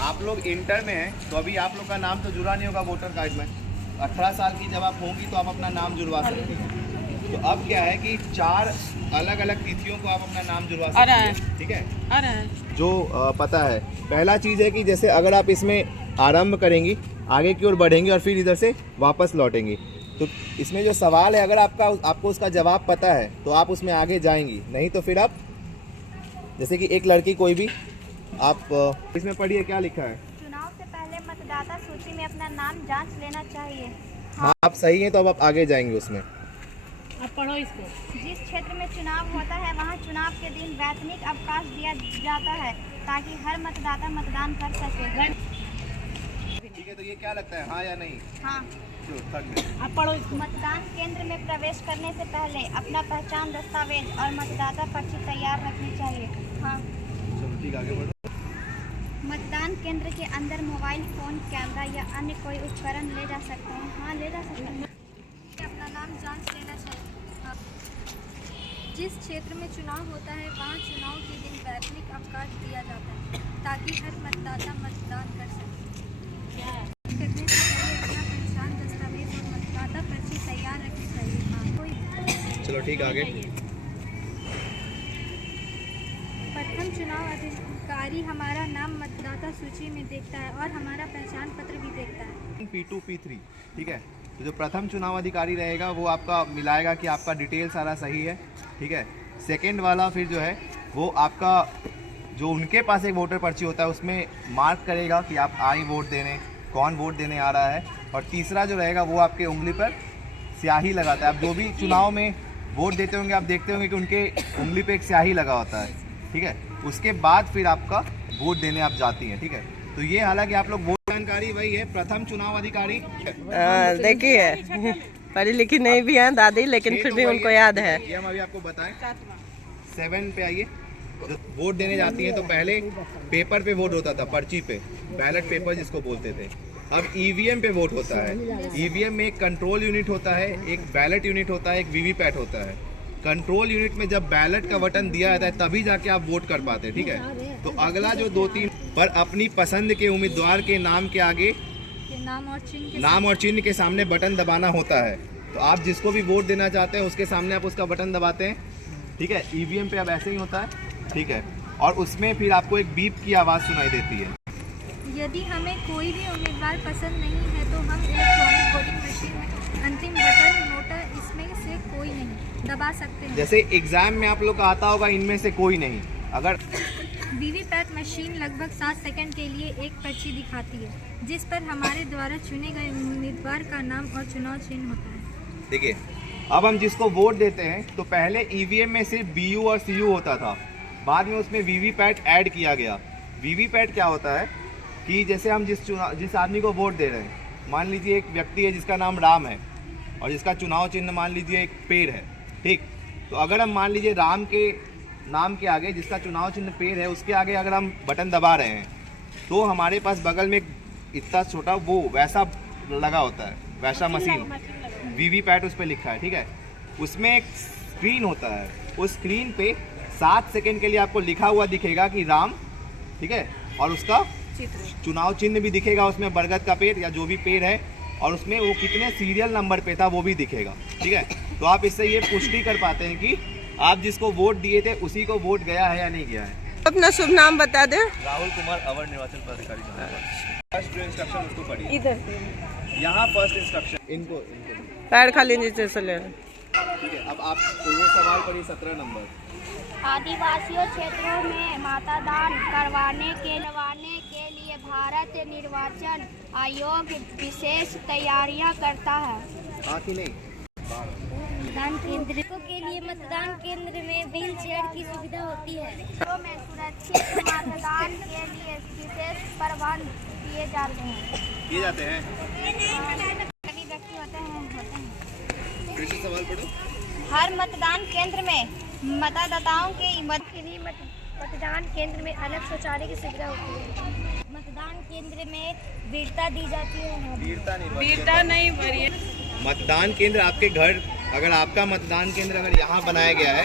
आप लोग इंटर में हैं तो अभी आप लोग का नाम तो जुड़ा नहीं होगा वोटर कार्ड में। 18 साल की जब आप होंगी तो आप अपना नाम जुड़वा सकते हैं। तो अब क्या है कि 4 अलग अलग तिथियों को आप अपना नाम जुड़वा सकते हैं, ठीक है। जो पता है, पहला चीज़ है कि जैसे अगर आप इसमें आरंभ करेंगी, आगे की ओर बढ़ेंगी और फिर इधर से वापस लौटेंगी, तो इसमें जो सवाल है अगर आपको उसका जवाब पता है तो आप उसमें आगे जाएंगी, नहीं तो फिर आप जैसे कि एक लड़की कोई भी आप इसमें पढ़िए क्या लिखा है। चुनाव से पहले मतदाता सूची में अपना नाम जांच लेना चाहिए। हाँ, आप सही हैं तो अब आप आगे जाएंगे उसमें। आप पढ़ो इसको। जिस क्षेत्र में चुनाव होता है वहां चुनाव के दिन वैतनिक अवकाश दिया जाता है ताकि हर मतदाता मतदान कर सके। ठीक है, तो ये क्या लगता है, हाँ या नहीं? हाँ। आप पढ़ो इसको। मतदान केंद्र में प्रवेश करने से पहले अपना पहचान दस्तावेज और मतदाता पर्ची तैयार रखनी चाहिए। हाँ। चलो ठीक, आगे बढ़ो। मतदान केंद्र के अंदर मोबाइल फोन, कैमरा या अन्य कोई उपकरण ले जा सकते हैं। हाँ, ले जा सकते हैं। अपना नाम जांच लेना चाहिए। जिस क्षेत्र में चुनाव होता है वहाँ चुनाव के दिन वैतनिक अवकाश दिया जाता है ताकि हर मतदाता मतदान कर सके। करने से पहले अपना पहचान दस्तावेज और मतदाता पर्ची तैयार रखनी चाहिए। चलो ठीक, आगे। प्रथम चुनाव अधिकारी हमारा नाम मतदाता सूची में देखता है और हमारा पहचान पत्र भी देखता है। P2 P3, ठीक है। तो जो प्रथम चुनाव अधिकारी रहेगा वो आपका मिलाएगा कि आपका डिटेल सारा सही है, ठीक है। सेकंड वाला फिर जो है वो आपका जो उनके पास एक वोटर पर्ची होता है उसमें मार्क करेगा कि आप आई वोट देने, कौन वोट देने आ रहा है। और तीसरा जो रहेगा वो आपके उंगली पर स्याही लगाता है। आप जो भी चुनाव में वोट देते होंगे आप देखते होंगे कि उनके उंगली पे एक स्याही लगा होता है, ठीक है। उसके बाद फिर आपका वोट देने आप जाती हैं, ठीक है। तो ये हालांकि आप लोग वोट जानकारी वही है, प्रथम चुनाव अधिकारी देखिए पढ़ी लिखी नहीं भी है दादी, लेकिन फिर भी उनको याद है। ये हम अभी आपको बताएं। 7 पे आइए। जब वोट देने जाती है तो पहले पेपर पे वोट होता था, पर्ची पे, बैलेट पेपर जिसको बोलते थे। अब ईवीएम पे वोट होता है। ईवीएम में एक कंट्रोल यूनिट होता है, एक बैलेट यूनिट होता है, एक वीवीपैट होता है। कंट्रोल यूनिट में जब बैलेट का बटन दिया जाता है तभी जाके आप वोट कर पाते हैं, ठीक है। तो अगला जो 2-3 पर अपनी पसंद के उम्मीदवार के नाम के आगे नाम और चिन्ह के सामने बटन दबाना होता है। तो आप जिसको भी वोट देना चाहते हैं उसके सामने आप उसका बटन दबाते हैं, ठीक है। ईवीएम पे अब ऐसे ही होता है, ठीक है। और उसमें फिर आपको एक बीप की आवाज़ सुनाई देती है। यदि हमें कोई भी उम्मीदवार पसंद नहीं है तो हम इलेक्ट्रॉनिक वोटिंग मशीन में अंतिम बटन नोटा इसमें से कोई नहीं दबा सकते हैं। जैसे एग्जाम में आप लोग का आता होगा इनमें से कोई नहीं। अगर वीवीपैट मशीन लगभग 7 सेकंड के लिए एक पर्ची दिखाती है जिस पर हमारे द्वारा चुने गए उम्मीदवार का नाम और चुनाव चिन्ह होता है। देखिए, अब हम जिसको वोट देते हैं तो पहले ईवीएम में सिर्फ बीयू और सीयू होता था, बाद में उसमें वीवीपैट ऐड किया गया। वीवीपैट क्या होता है कि जैसे हम जिस आदमी को वोट दे रहे हैं, मान लीजिए एक व्यक्ति है जिसका नाम राम है और जिसका चुनाव चिन्ह मान लीजिए एक पेड़ है, ठीक। तो अगर हम मान लीजिए राम के नाम के आगे जिसका चुनाव चिन्ह पेड़ है उसके आगे अगर हम बटन दबा रहे हैं तो हमारे पास बगल में इतना छोटा वो वैसा लगा होता है, वैसा मशीन वीवीपैट उस पर लिखा है, ठीक है। उसमें एक स्क्रीन होता है, उस स्क्रीन पे 7 सेकंड के लिए आपको लिखा हुआ दिखेगा कि राम, ठीक है। और उसका चुनाव चिन्ह भी दिखेगा उसमें, बरगद का पेड़ या जो भी पेड़ है, और उसमें वो कितने सीरियल नंबर पे था वो भी दिखेगा, ठीक है। तो आप इससे ये पुष्टि कर पाते हैं कि आप जिसको वोट दिए थे उसी को वोट गया है या नहीं गया है। अपना शुभ नाम बता दे। राहुल कुमार, अवर निर्वाचन पदाधिकारी। फर्स्ट जो इंस्ट्रक्शन उसको पढ़िए। इधर यहाँ फर्स्ट इंस्ट्रक्शन इनको पैर खाली नीचे से ले। ठीक है, अब आप वो सवाल पढ़िए 17 नंबर। आदिवासियों क्षेत्रों में मतदान करवाने के लिए भारत निर्वाचन आयोग विशेष तैयारियां करता है। हाँ कि नहीं? मतदान केंद्रों के लिए मतदान केंद्र में व्हील चेयर की सुविधा होती है। तो में सुरक्षित मतदान के लिए विशेष प्रबंध किए जाते हैं। सभी व्यक्ति होते हैं। फिर से सवाल पढ़ो। हर मतदान केंद्र में मतदाताओं के मत के लिए मतदान केंद्र में अलग शौचालय की सुविधा होती है। मतदान केंद्र में वीरता दी जाती है। वीरता नहीं भरी। मतदान केंद्र आपके घर, अगर आपका मतदान केंद्र अगर यहाँ बनाया गया है